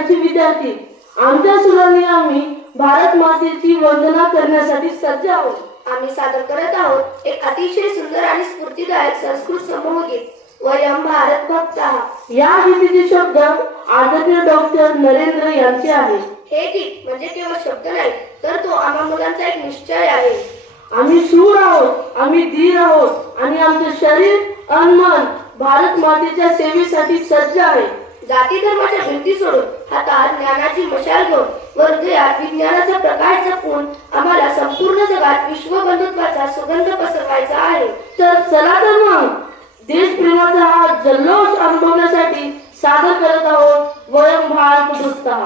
वर्षांची विद्यार्थी, आमच्या सुनांनी आम्ही भारत मातेची वंदना करण्यासाठी सज्ज आहोत। आम्ही सादर करत आहोत एक अतिशय सुंदर आणि स्फूर्तिदायक संस्कृत समूह गीत वयम भारत भक्तः। या गीताचे शब्द आदरणीय डॉक्टर नरेंद्र यांचे आहे। हे गीत म्हणजे केवळ शब्द नाही, तर तो आम्हा मुलांचा एक निश्चय आहे। आम्ही शूर आहोत, आम्ही धीर आहोत आणि आमचे शरीर आणि मन भारत मातेच्या सेवेसाठी सज्ज आहे। जाती धर्माच्या भिंती सोडून हातात ज्ञानाची मशाल घेऊन व हृदयात विज्ञानाचा प्रकाश जपून आम्हाला संपूर्ण जगात विश्वबंधुत्वाचा सुगंध पसरवायचा आहे। तर चला तर मग देशप्रेमाचा हा जल्लोष अनुभवण्यासाठी सादर करत आहोत वयम भारत भक्तः।